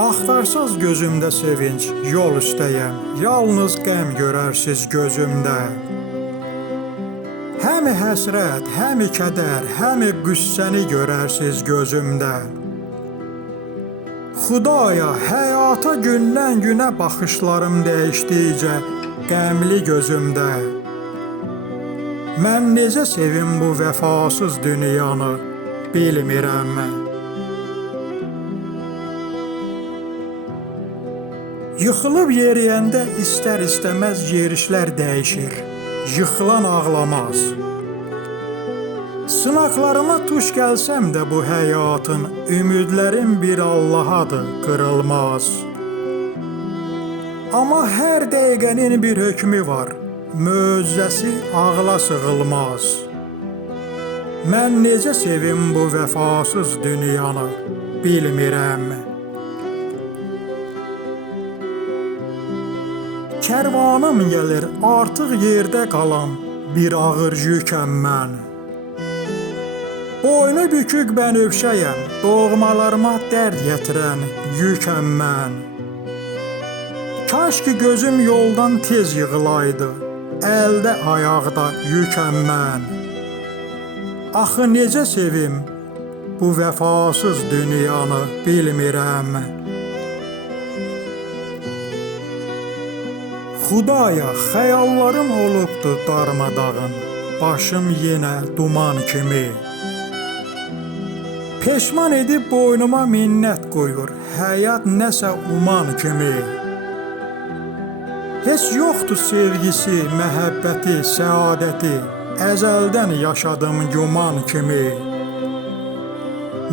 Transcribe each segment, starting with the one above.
Axtarsaz gözümdə sevinç, yol üstəyəm, yalnız qəm görərsiz gözümdə. Həmi həsrət, həmi kədər, həmi qüssəni görərsiz gözümdə. Xudaya, həyata gündən günə baxışlarım dəyişdikcə qəmli gözümdə. Mən necə sevim bu vəfasız dünyanı, bilmirəm mən. Yıxılıb yeriyəndə istər-istəməz yerişlər dəyişir, yıxılan ağlamaz. Sınaqlarıma tuş gəlsəm də bu həyatın, ümidlərim bir Allahadır, qırılmaz. Amma hər dəqiqənin bir hökmü var, möcüzəsi ağla sığılmaz. Mən necə sevim bu vəfasız dünyanı, bilmirəm. Kərvanım gəlir, artıq yerdə qalan bir ağır yükəm mən. Boynu bükük bənövşəyəm, doğmalarıma dərd gətirən yükəm mən. Kaş ki gözüm yoldan tez yığılaydı, əldə ayaqda yükəm mən. Axı necə sevim bu vəfasız dünyanı, bilmirəm. Xudaya, xəyallarım olubdu darmadağın, başım yenə duman kimi. Peşman edib boynuma minnət qoyur, həyat nəsə uman kimi. Heç yoxdur sevgisi, məhəbbəti, səadəti, əzəldən yaşadım güman kimi.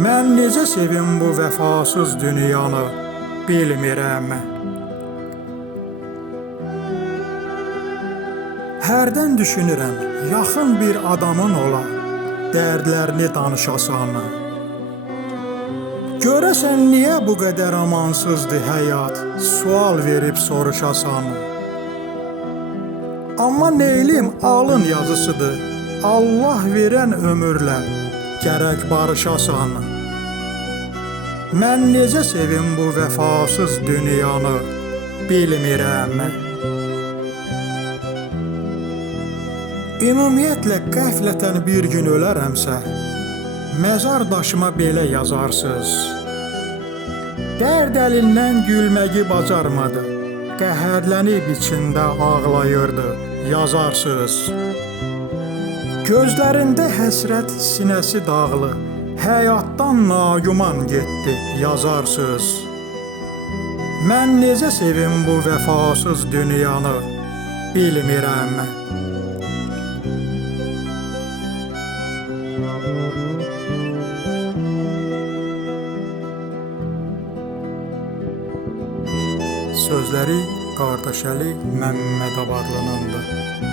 Mən necə sevim bu vəfasız dünyanı, bilmirəm. Hərdən düşünürəm, yaxın bir adamın ola, dərdlərini danışasan. Görəsən niyə bu qədər amansızdır həyat, sual verib soruşasan. Amma neylim alın yazısıdır, Allah verən ömürlə gərək barışasan. Mən necə sevim bu vəfasız dünyanı, bilmirəm. Ümumiyyətlə qəflətən bir gün ölərəmsə, məzar daşıma belə yazarsız. Dərd əlindən gülməyi bacarmadı, qəhərlənib içində ağlayırdı, yazarsız. Gözlərində həsrət, sinəsi dağlı, həyatdan naguman getdi, yazarsız. Mən necə sevim bu vəfasız dünyanı, bilmirəm. Sözləri Qardaşəli Məmmədabadlınındır.